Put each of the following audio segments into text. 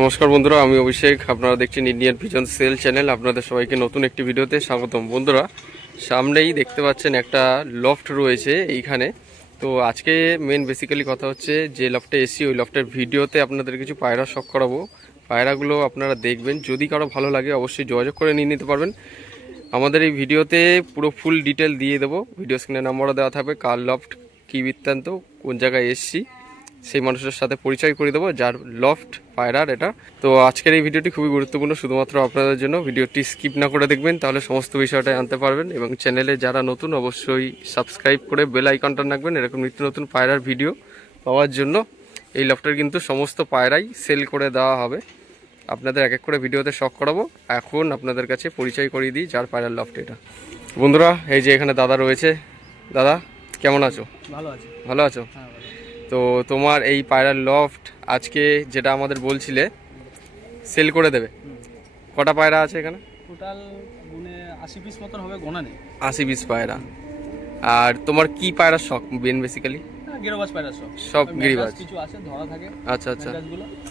নমস্কার বন্ধুরা, আমি অভিষেক। আপনারা দেখছেন ইন্ডিয়ান পিজন সেল চ্যানেল। আপনাদের সবাইকে নতুন একটি ভিডিওতে স্বাগতম। বন্ধুরা, সামনেই দেখতে পাচ্ছেন একটা লফট রয়েছে এইখানে। তো আজকে মেন বেসিক্যালি কথা হচ্ছে যে লফটে এসি, ওই লফটের ভিডিওতে আপনাদের কিছু পায়রা শখ করাবো। পায়রাগুলো আপনারা দেখবেন, যদি কারো ভালো লাগে অবশ্যই যোগাযোগ করে নিয়ে নিতে পারবেন। আমাদের এই ভিডিওতে পুরো ফুল ডিটেল দিয়ে দেবো, ভিডিও স্ক্রিনে নাম্বারও দেওয়া থাকবে, কার লফট, কী বৃত্তান্ত, কোন জায়গায় এসছি, সেই মানুষের সাথে পরিচয় করে দেবো যার লফট পায়রার এটা। তো আজকের এই ভিডিওটি খুবই গুরুত্বপূর্ণ, শুধুমাত্র আপনাদের জন্য। ভিডিওটি স্কিপ না করে দেখবেন, তাহলে সমস্ত বিষয়টা জানতে পারবেন। এবং চ্যানেলে যারা নতুন অবশ্যই সাবস্ক্রাইব করে বেল আইকনটা রাখবেন, এরকম নিত্য নতুন পায়রার ভিডিও পাওয়ার জন্য। এই লফটের কিন্তু সমস্ত পায়রাই সেল করে দেওয়া হবে। আপনাদের এক এক করে ভিডিওতে শখ করাবো। এখন আপনাদের কাছে পরিচয় করিয়ে দিই যার পায়রার লফট এটা। বন্ধুরা, এই যে এখানে দাদা রয়েছে। দাদা, কেমন আছো? ভালো আছি। ভালো আছো? তো তোমার এই পায়রার লফট আজকে যেটা আমাদের বলছিলে সেল করে দেবে, কটা পায়রা আছে এখানে? টোটাল গুনে 80 পিস মতন হবে, গোনা নেই। 80 পিস পায়রা। আর তোমার কি পায়রার শখ বেসিক্যালি? গিরবাজ পায়রা সব গিরিবাজ কিছু আছে ধরা থাকে। আচ্ছা আচ্ছা,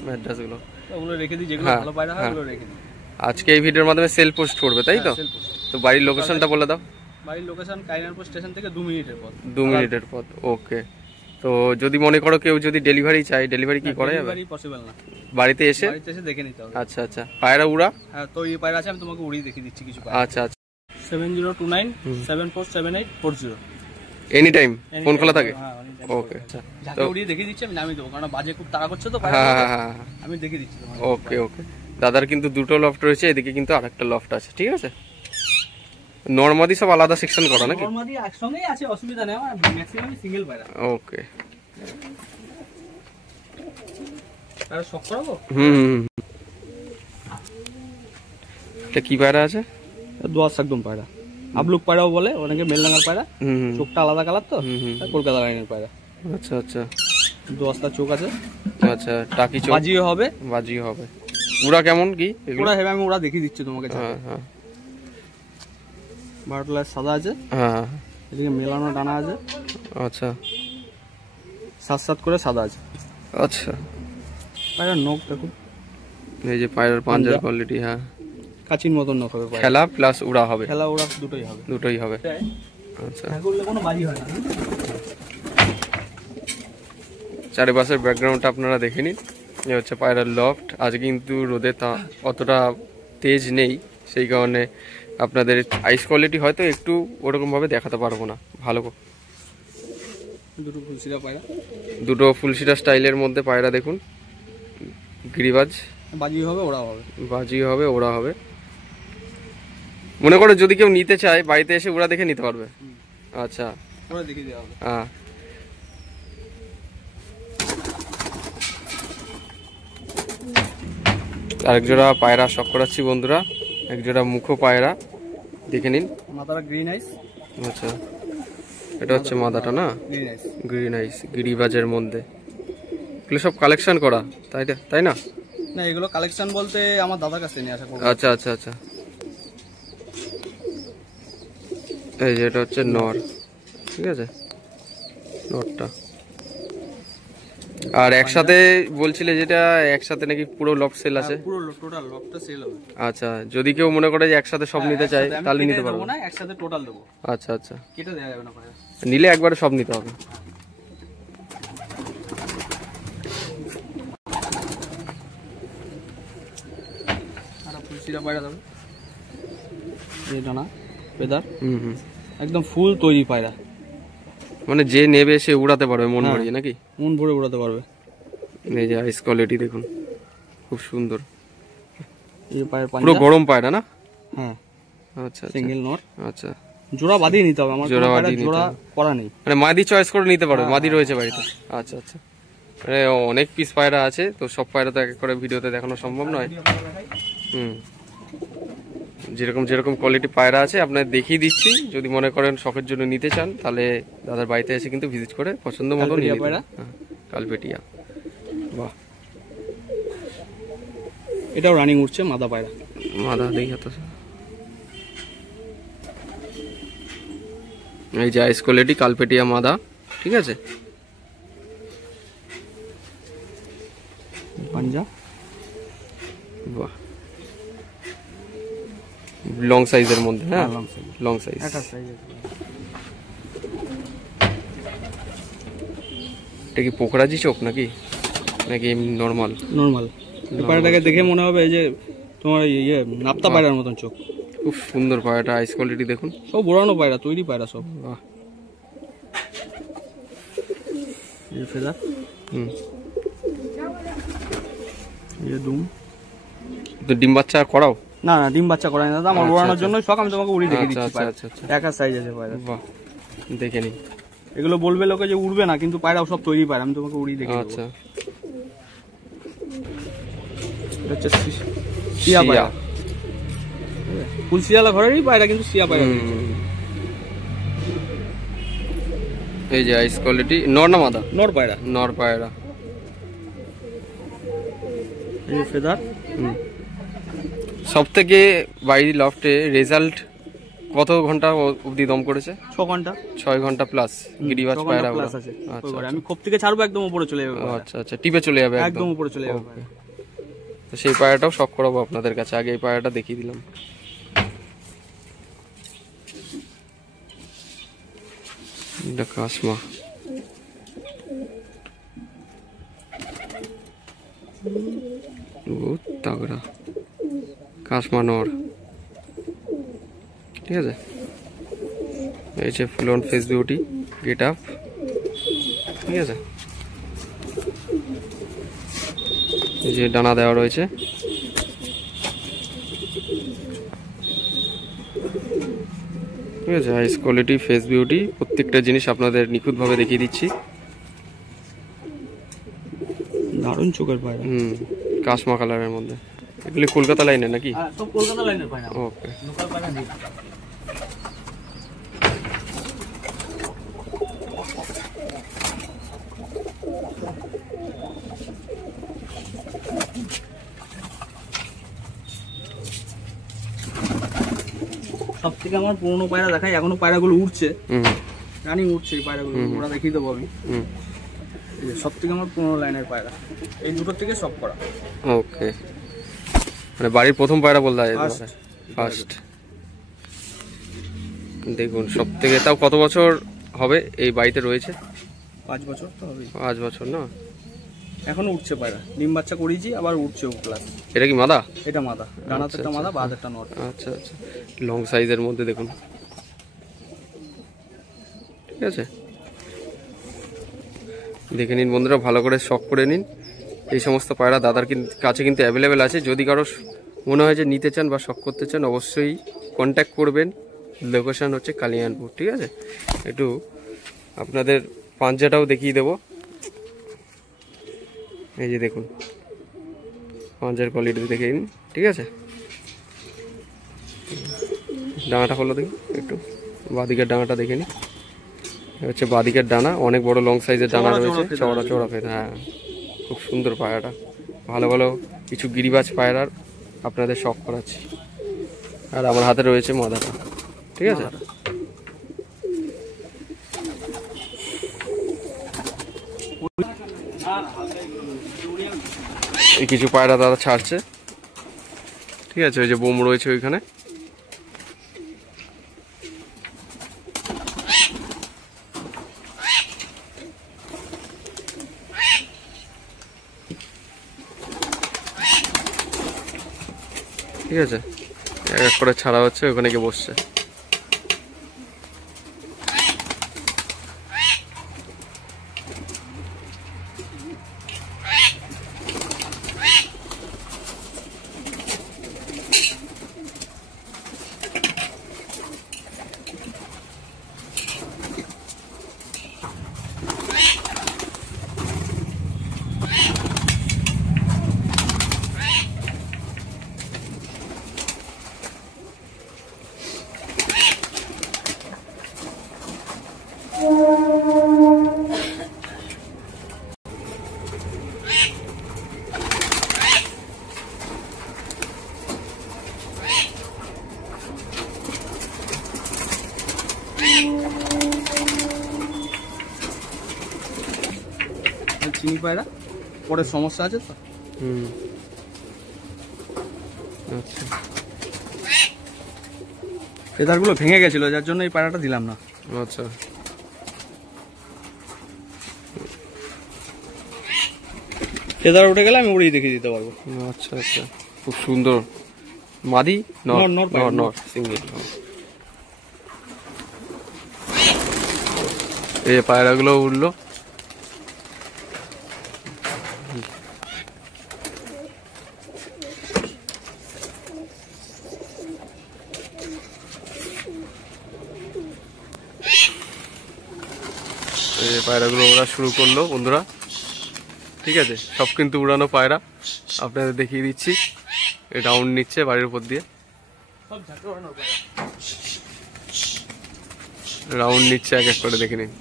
ম্যাড্রাসগুলো ওগুলো রেখে দিই, যেগুলো ভালো পায়রা হয় ওগুলো রেখে দিই। আজকে এই ভিডিওর মাধ্যমে সেল পোস্ট করবে, তাই তো? তো বাড়ির লোকেশনটা বলে দাও। বাড়ির লোকেশন কাইনারপুর স্টেশন থেকে 2 মিনিটের পথ। 2 মিনিটের পথ, ওকে। তো যদি মনে করো কেউ যদি ডেলিভারি চাই, ডেলিভারি কি করা যাবে? ডেলিভারি পসিবল না, বাড়িতে এসে দেখে নিতে হবে। আচ্ছা আচ্ছা, পায়রা উড়া? হ্যাঁ, তো এই পায়রা আছে, আমি তোমাকে উড়িয়ে দেখিয়ে দিচ্ছি কিছু পায়রা। আচ্ছা আচ্ছা। 7029747840 এনি টাইম ফোন খোলা থাকে? ওকে, যাকে উড়িয়ে দেখিয়ে দিচ্ছি আমি নামিয়ে দেবো, কারণ বাজে খুব তাড়া করছে তো। হ্যাঁ, আমি দেখিয়ে দিচ্ছি। ওকে ওকে। দাদার কিন্তু দুটো লফট রয়েছে, এদিকে কিন্তু আরেকটা লফট আছে, ঠিক আছে? নরমাদি সব আলাদা সেকশন করা নাকি? নরমাদি একসঙ্গেই আছে, অসুবিধা নেই। আমার ম্যাক্সিমাম সিঙ্গেল পায়রা। ওকে। আর শখ করাবো? এটা কি পায়রা আছে? দোয়াশ একদম পায়রা, আবলুক পায়রাও বলে অনেকে, মেলডাঙ্গার পায়রা। চোখটা আলাদা কালার তো, কলকাতা লাইনের পায়রা। আচ্ছা আচ্ছা, দোয়াশটা চোখ আছে। আচ্ছা, টাকি চোখ। বাজিও হবে। বাজিও হবে। উড়া কেমন কি? ওরা হেবে, আমি ওরা দেখিয়ে দিচ্ছি তোমাকে। হ্যাঁ হ্যাঁ, বারোটালার সাদা আছে। হ্যাঁ, এদিকে মেলানো ডানা আছে। আচ্ছা, সাত করে সাদা আছে। আচ্ছা, পায়রার নখ দেখুন, এই যে পায়রার পাঞ্জার কোয়ালিটি। হ্যাঁ, কাচির মতন নখ হবে। খেলা প্লাস উড়া হবে? খেলা উড়া দুটোই হবে। দুটোই হবে। আচ্ছা, কোনো বাজি হয় না। চারিপাশের ব্যাকগ্রাউন্ডটা আপনারা দেখে নিন। এ হচ্ছে পায়রার লফট। আজ কিন্তু রোদে তা অতটা তেজ নেই, সেই কারণে আপনাদের আইস কোয়ালিটি হয়তো একটু ওরকমভাবে দেখাতে পারবো না। ভালো দুটো ফুলশিরা পায়রা, দুটো ফুলশিরা স্টাইলের মধ্যে পায়রা দেখুন। গিরিবাজ, বাজি হবে ওরা হবে। বাজি হবে ওরা হবে। মনে করো যদি কেউ নিতে চায়, বাড়িতে এসে ওরা দেখে নিতে পারবে। আচ্ছা, ওরা দেখিয়ে দেওয়া হবে। হ্যাঁ, আরেক জোড়া পায়রা শখ করাচ্ছি বন্ধুরা, এক জোড়া মুখো পায়রা দেখে নিন। মাথাটা গ্রিন আইস। আচ্ছা, এটা হচ্ছে মাদাটা না? গ্রিন আইস, গিরিবাজের মধ্যে। এগুলো সব কালেকশন করা, তাই না? না, এগুলো কালেকশন বলতে আমার দাদার কাছে নিয়ে আসা। আচ্ছা আচ্ছা আচ্ছা, এই যে এটা হচ্ছে নর, ঠিক আছে, নরটা। আর একসাথে বলছিলে যেটা, একসাথে নাকি পুরো লফট সেল আছে? পুরো টোটাল লফটটা সেল হবে। আচ্ছা, যদি কেউ মনে করে যে একসাথে সব নিতে চায় তাহলে নিতে পারবো না, একসাথে টোটাল দেবো। আচ্ছা আচ্ছা, কেটে দেওয়া যাবে না, নিলে একবারে সব নিতে হবে। আর ফুলশিরা পায়রা দেবে, এই ডানা পেদার। একদম ফুল তৈরি পায়রা, মানে যে নেবে সে উড়াতে পারবে মন ভরিয়ে নাকি? মন ভরে উড়াতে পারবে। এই যে আইস কোয়ালিটি দেখুন, খুব সুন্দর। এই পায়রা পুরো গরম পায়রা না? হ্যাঁ, আচ্ছা, সিঙ্গেল নট। আচ্ছা, জোড়া বাঁধিয়ে নিতে হবে। আমার জোড়া করা নেই, মানে মাদি চয়েস করে নিতে পারবে? মাদি রয়েছে বাড়িতে? আচ্ছা আচ্ছা, মানে অনেক পিস পায়রা আছে তো, সব পায়রা তো এক এক করে ভিডিওতে দেখানো সম্ভব নয়। যেরকম যেরকম কোয়ালিটি পায়রা আছে আপনার দেখিয়ে দিচ্ছি। যদি মনে করেন শখের জন্য নিতে চান, তাহলে দাদার বাড়িতে এসে কিন্তু ভিজিট করে পছন্দ মতো নিয়ে নিতে। কালপেটিয়া, বাহ, এটাও রানিং উঠছে মাদা পায়রা। মাদা দেখি তো, এই যে আইস কোয়ালিটি কালপেটিয়া মাদা, ঠিক আছে। পাঞ্জা বাহ, লং সাইজের মধ্যে। হ্যাঁ, লং সাইজ। এটা কি পোকরাজি চোখ নাকি নাকি এমনি নর্মাল? নর্মাল। পায়রাটাকে দেখে মনে হবে এই যে তোমার ইয়ে নাপ্তা পায়রার মতন চোখ। খুব সুন্দর পায়রাটা, আইস কোয়ালিটি দেখুন। সব বোড়ানো পায়রা, তৈরি পায়রা সব। বাহ, এই ফেদার, এই দুম। তো ডিম বাচ্চা করাও? না না, ডিম বাচ্চা করাই না দাদা, আমার ওড়ানোর জন্য শখ। আমি তোমাকে উড়ি দেখে দিচ্ছি। আচ্ছা আচ্ছা, একা সাইজ আছে পায়রা। বাহ, দেখে নিই। এগুলো বলবে লোকে যে উড়বে না, কিন্তু পায়রা সব তৈরি পায়রা। আমি তোমাকে উড়ি দেখে। আচ্ছা, এটা হচ্ছে সিয়া পায়রা, ফুল শিয়ালা ঘরেরই পায়রা, কিন্তু সিয়া পায়রা। এই যে আইস কোয়ালিটি, নর না মাদা? নর পায়রা। নর পায়রা। এই ফেদার। সব থেকে বাইরে লফটে রেজাল্ট কত ঘন্টা অবধি দম করেছে? 6 ঘন্টা। 6 ঘন্টা প্লাস গিরিবাজ পায়রা আছে। আচ্ছা, আমি খোপ থেকে ছাড়বো, একদম উপরে চলে যাবে। আচ্ছা আচ্ছা, টিপে চলে যাবে, একদম উপরে চলে যাবে। তো সেই পায়রাটাও শখ করাবো আপনাদের কাছে। আগে এই পায়রাটা দেখিয়ে দিলাম। এটা কাশমা। বহুত তাগড়া কাশমা নর। ঠিক আছে, এই যে full on face beauty, get up. ঠিক আছে, এই যে ডানা দেওয়া রয়েছে। ঠিক আছে, আইস কোয়ালিটি, ফেস বিউটি, প্রত্যেকটা জিনিস আপনাদের নিখুঁতভাবে দেখিয়ে দিচ্ছি। দারুণ চোখের পায়রা। কাশমা কালারের মধ্যে। এগুলি কলকাতা লাইনের নাকি? সব কলকাতা লাইনের পায়রা। ওকে, লোকাল পায়রা নেই। সব থেকে আমার পুরোনো পায়রা দেখাই, এখনো পায়রাগুলো উঠছে, রানিং উঠছে এই পায়রাগুলো। ওরা দেখিয়ে দেবো আমি। সব থেকে আমার পুরোনো লাইনের পায়রা, এই দুটোর থেকে সব করা। ওকে, মানে বাড়ির প্রথম পায়রা বলতে হয়? ফার্স্ট। দেখুন, সব থেকে। তাও কত বছর হবে এই বাড়িতে রয়েছে? 5 বছর তো হবে। 5 বছর না? এখনো উঠছে পায়রা, ডিম বাচ্চা করিয়েছি, আবার উঠছে প্লাস। এটা কি মাদা? এটা মাদা, ডানাতে একটা মাদা, বাদ একটা নর। আচ্ছা আচ্ছা, লং সাইজের মধ্যে দেখুন। ঠিক আছে, দেখে নিন বন্ধুরা, ভালো করে শখ করে নিন। এই সমস্ত পায়রা দাদার কাছে কিন্তু অ্যাভেলেবেল আছে। যদি কারো মনে হয় যে নিতে চান বা শখ করতে চান, অবশ্যই কন্ট্যাক্ট করবেন। লোকেশন হচ্ছে কালিয়ানপুর। ঠিক আছে, একটু আপনাদের পাঞ্জাটাও দেখিয়ে দেবো। এই যে দেখুন, পাঞ্জার কোয়ালিটি দেখে নিন। ঠিক আছে, ডানাটা হলো দেখি একটু, বাঁদিকের ডানাটা দেখে নিন। হচ্ছে বাঁদিকের ডানা, অনেক বড় লং সাইজের ডানা রয়েছে, চওড়া চওড়া ফের। হ্যাঁ, খুব সুন্দর পায়রাটা। ভালো ভালো কিছু গিরিবাজ পায়রার আপনাদের শখ করাচ্ছি। আর আমার হাতে রয়েছে মাদাটা। ঠিক আছে, এই কিছু পায়রা দাদা ছাড়ছে। ঠিক আছে, ওই যে বোম রয়েছে ওইখানে। ঠিক আছে, এক এক করে ছাড়া হচ্ছে, ওখানে গিয়ে বসছে। চিনি পায়রা পরে সমস্যা আছে তো। আচ্ছা ফেদারগুলো ভেঙে গেছিল, যার জন্য এই পায়রাটা দিলাম না। আচ্ছা ফেদার উঠে গেলে আমি উড়িয়ে দেখিয়ে দিতে পারবো। আচ্ছা আচ্ছা, খুব সুন্দর। মাদি নর নর নর নর সিঙ্গেল। এই পায়রাগুলো উঠলো। এই পায়রাগুলো ওরা শুরু করলো বন্ধুরা, ঠিক আছে। সব কিন্তু উড়ানো পায়রা, আপনাদের দেখিয়ে দিচ্ছি। রাউন্ড নিচ্ছে বাড়ির উপর দিয়ে, রাউন্ড নিচ্ছে এক এক করে, দেখে নিন।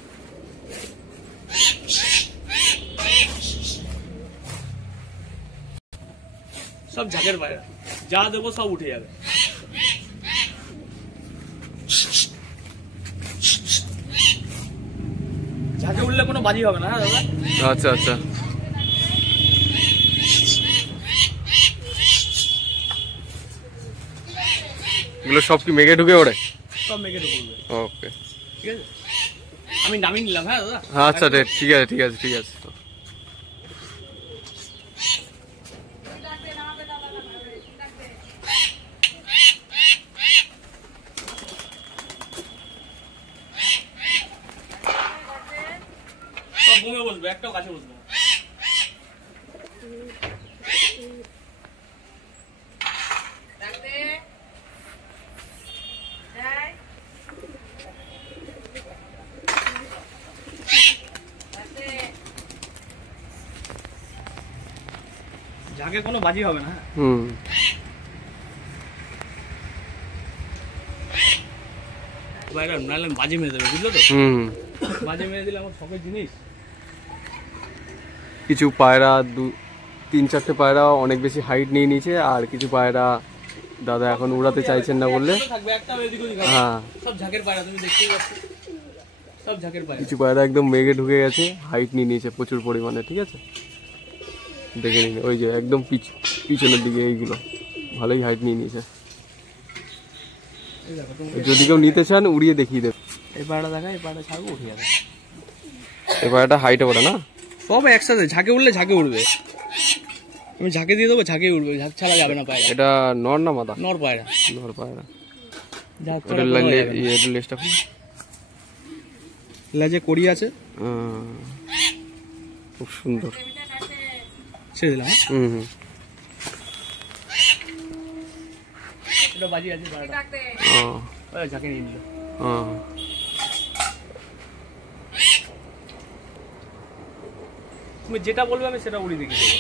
সব ঝাঁকের পায়রা, যা দেবো সব উঠে যাবে। ঝাঁকে উঠলে কোনো বাজি হবে না, হ্যাঁ দাদা? আচ্ছা আচ্ছা, এগুলো সব কি মেঘে ঢুকে ওড়ে? সব মেঘে ঢুকে উঠবে। ওকে, ঠিক আছে, আমি নামিয়ে নিলাম। হ্যাঁ দাদা, আচ্ছা ঠিক আছে ঠিক আছে ঠিক আছে। সব ঘুমে বসবে, একটাও কাছে বসবে না। ঝাঁকে কোনো বাজি হবে না। হুম, নাহলে বাজি মেরে দেবে, বুঝলো তো? হুম। বাজি মেরে দিলে আমার শখের জিনিস। কিছু পায়রা তিন চারটে পায়রা অনেক বেশি হাইট নিয়ে নিয়েছে, আর কিছু পায়রা দাদা এখন উড়াতে চাইছেন না বললে। হ্যাঁ, সব ঝাঁকের পায়রা, তুমি দেখতেই পাচ্ছ, সব ঝাঁকের পায়রা। কিছু পায়রা একদম মেঘে ঢুকে গেছে, হাইট নিয়ে নিয়েছে প্রচুর পরিমাণে, ঠিক আছে। দেখে নিন, ওই যে একদম পিছনের দিকে এইগুলো ভালোই হাইট নিয়ে নিয়েছে। যদি কেউ নিতে চান উড়িয়ে দেখিয়ে দেবে। এই পায়রা দেখা, এই পায়রা ছাড়বো, উঠে যাবে। এই পায়রাটা হাইটে ওঠে না, সব একসাথে ঝাঁকে উঠলে ঝাঁকে উঠবে। আমি ঝাঁকে দিয়ে দেবো, ঝাঁকে উঠবে, ঝাঁক ছাড়া যাবে না পায়রা। এটা নর না মাদা? নর পায়রা। নর পায়রা। ঝাঁক ওটা ছাড়া কোনো যাবে না। লেজটা খুব লেজে কড়ি আছে, খুব সুন্দর। ছেড়ে দিলাম। হুম হুম। এটা বাজি আছে পায়রাটা। ওই ঝাঁকে নিয়ে নিল। তুমি যেটা বলবে আমি সেটা উড়িয়ে দেখিয়ে দেবো।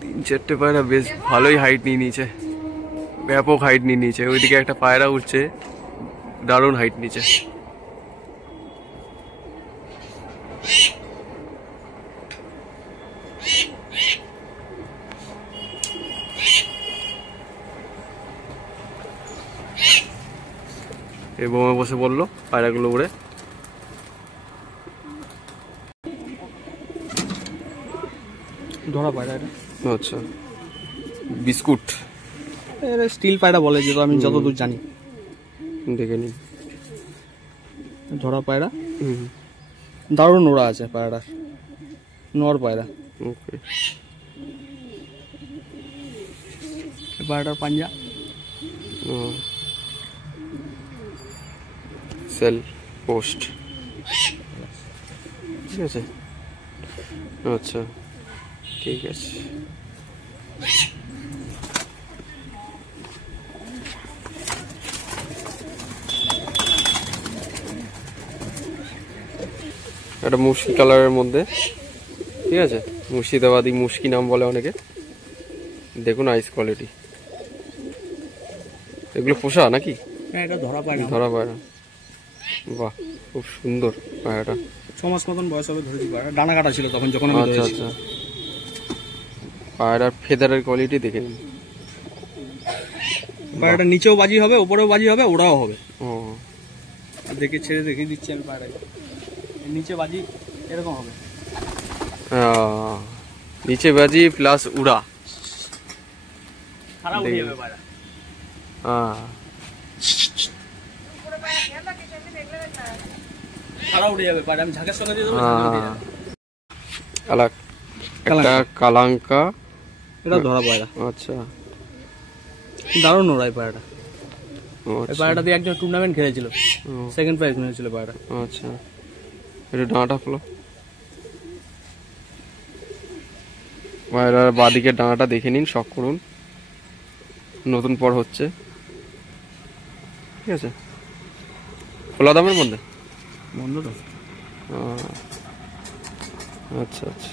তিন চারটে পায়রা বেশ ভালোই হাইট নিয়ে নিয়েছে, ব্যাপক হাইট নিয়ে নিয়েছে। ওইদিকে একটা পায়রা উঠছে, দারুণ হাইট নিচে। এই বোমে বসে বললো পায়রাগুলো উড়ে। ধরা পায়রা এটা। আচ্ছা, বিস্কুট স্টিল পায়রা বলে, যেটা আমি যতদূর জানি। দেখে নিন, ধরা পায়রা, দারুণ ওড়া আছে পায়রাটা, নর পায়রা। ওকে, পায়রাটার পাঞ্জা, সেল পোস্ট, ঠিক আছে। আচ্ছা ঠিক আছে। একটা মুশকি কালারের মধ্যে, ঠিক আছে, মুর্শিদাবাদী মুশকি নাম বলে অনেকে। দেখুন আইস কোয়ালিটি। এগুলো পোষা নাকি? হ্যাঁ, এটা ধরা পায়রা। ধরা পায়রা, বাহ খুব সুন্দর পায়রাটা। 6 মাস মতন বয়স হবে ধরেছি পায়রা। ডানা কাটা ছিল তখন যখন আমি আচ্ছা ধরেছি। আচ্ছা, পায়রার ফেদারের কোয়ালিটি দেখে নিন। পায়রাটা নিচেও বাজি হবে, উপরেও বাজি হবে, ওড়াও হবে। ও, দেখে ছেড়ে দেখিয়ে দিচ্ছি আমি পায়রা। নিচে বাজি এরকম হবে, নিচে বাজি প্লাস উড়া। ছাড়া উড়ে যাবে পায়রা। ছাড়া উড়ে যাবে পায়রা, আমি ঝাঁকের সঙ্গে দিয়ে দেবো, উড়ে যাবে। একটা কালাঙ্কা, এটা ধরা পায়রা। আচ্ছা, দারুণ ওড়ায় পায়রাটা। এই পায়রাটা দিয়ে একজন টুর্নামেন্ট খেলেছিল, সেকেন্ড প্রাইজ নিয়েছিল পায়রাটা। আচ্ছা, এটা ডানাটা হলো পায়রার বাদিকের ডানাটা দেখে নিন, শখ করুন, নতুন পর হচ্ছে, ঠিক আছে। খোলা দামের মধ্যে বন্ধ তো। আচ্ছা আচ্ছা,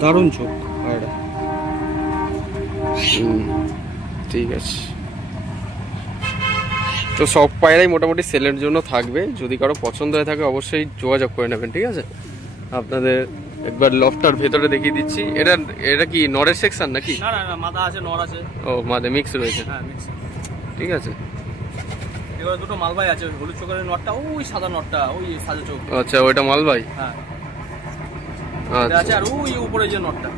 দারুণ চোখ পায়রাটা। ঠিক আছে। তো সব পায়রাই মোটামুটি সেলের জন্য থাকবে, যদি কারো পছন্দ হয়ে থাকে অবশ্যই যোগাযোগ করে নেবেন, ঠিক আছে। আপনাদের একবার লফটার ভেতরে দেখিয়ে দিচ্ছি। এটা কি নরের সেকশন নাকি? না না না, মাথা আছে, নর আছে। ও, মাঝে মিক্স রয়েছে। হ্যাঁ, মিক্স। ঠিক আছে। এবার দুটো মালবাই আছে, হলুদ চোখের নটটা, ওই সাদা নটটা, ওই সাদা চোখ। আচ্ছা, ওইটা মালবাই। হ্যাঁ, আচ্ছা, আছে। আর ওই উপরে যে নটটা,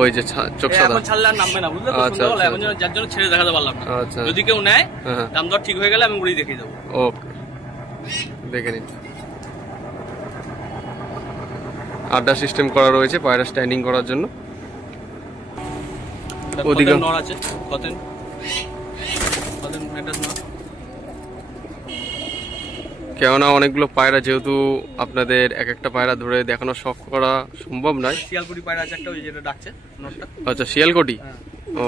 ওই যে চোখ সাদা, এখন ছাড়লে আর নামবে না, বুঝলে? আচ্ছা, এখন যার জন্য ছেড়ে দেখাতে পারলাম না। আচ্ছা, যদি কেউ নেয়, হ্যাঁ, দাম দর ঠিক হয়ে গেলে আমি উড়িয়ে দেখিয়ে দেবো। ওকে, দেখে নিন। আড্ডা সিস্টেম করা রয়েছে পায়রা স্ট্যান্ডিং করার জন্য। ওদিকে নর আছে, কতেন ম্যাটার নর। কেননা অনেকগুলো পায়রা, যেহেতু আপনাদের এক একটা পায়রা ধরে দেখানো শখ করা সম্ভব নয়। শিয়ালকুটি পায়রা আছে একটা, ওই যেটা ডাকছে নটটা। আচ্ছা, শিয়ালকুটি। হ্যাঁ।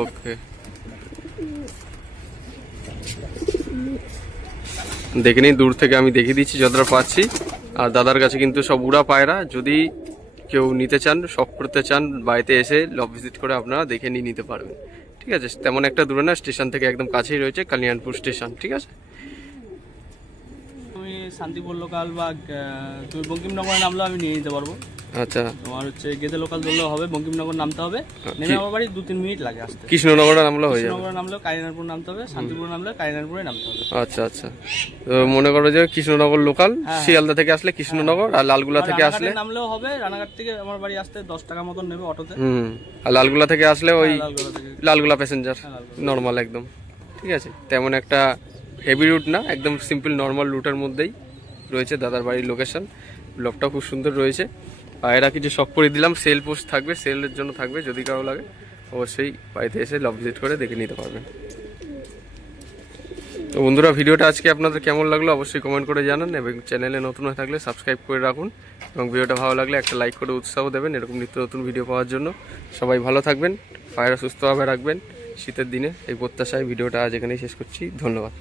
ওকে, দেখে নিন, দূর থেকে আমি দেখিয়ে দিচ্ছি যতটা পাচ্ছি। আর দাদার কাছে কিন্তু সব উড়া পায়রা, যদি কেউ নিতে চান, শখ করতে চান, বাড়িতে এসে লব ভিজিট করে আপনারা দেখে নিয়ে নিতে পারবেন, ঠিক আছে। তেমন একটা দূরে না, স্টেশন থেকে একদম কাছেই রয়েছে, কালিয়ানপুর স্টেশন, ঠিক আছে। তুমি শান্তিপুর লোকাল বা তুমি বঙ্কিমনগরে নামলেও আমি নিয়ে নিতে পারবো। আচ্ছা, তোমার হচ্ছে গেদে লোকাল ধরলেও হবে, বঙ্কিমনগর নামতে হবে, নেমে আমার বাড়ি 2-3 মিনিট লাগে আসতে। কৃষ্ণনগরে নামলে হয়ে যাবে। কৃষ্ণনগরে নামলেও কালিয়ানপুর নামতে হবে, শান্তিপুর নামলে কালিয়ানপুরে নামতে হবে। আচ্ছা আচ্ছা, তো মনে করো যে কৃষ্ণনগর লোকাল, শিয়ালদা থেকে আসলে কৃষ্ণনগর, আর লালগুলা থেকে আসলে নামলেও হবে। রানাঘাট থেকে আমার বাড়ি আসতে 10 টাকা মতন নেবে অটোতে। আর লালগুলা থেকে আসলে ওই লালগোলা থেকে। লালগুলা প্যাসেঞ্জার, নর্মাল একদম, ঠিক আছে। তেমন একটা হেভি রুট না, একদম সিম্পল নর্মাল রুটের মধ্যেই রয়েছে দাদার বাড়ির লোকেশন। ব্লগটা খুব সুন্দর রয়েছে। পায়রা কিছু শখ করে দিলাম, সেল পোস্ট থাকবে, সেলের জন্য থাকবে, যদি কারো লাগে অবশ্যই বাড়িতে এসে লব ভিজিট করে দেখে নিতে পারবেন। তো বন্ধুরা, ভিডিওটা আজকে আপনাদের কেমন লাগলো অবশ্যই কমেন্ট করে জানান, এবং চ্যানেলে নতুন হয়ে থাকলে সাবস্ক্রাইব করে রাখুন, এবং ভিডিওটা ভালো লাগলে একটা লাইক করে উৎসাহ দেবেন এরকম নিত্য নতুন ভিডিও পাওয়ার জন্য। সবাই ভালো থাকবেন, পায়রা সুস্থভাবে রাখবেন শীতের দিনে, এই প্রত্যাশায় ভিডিওটা আজ এখানেই শেষ করছি। ধন্যবাদ।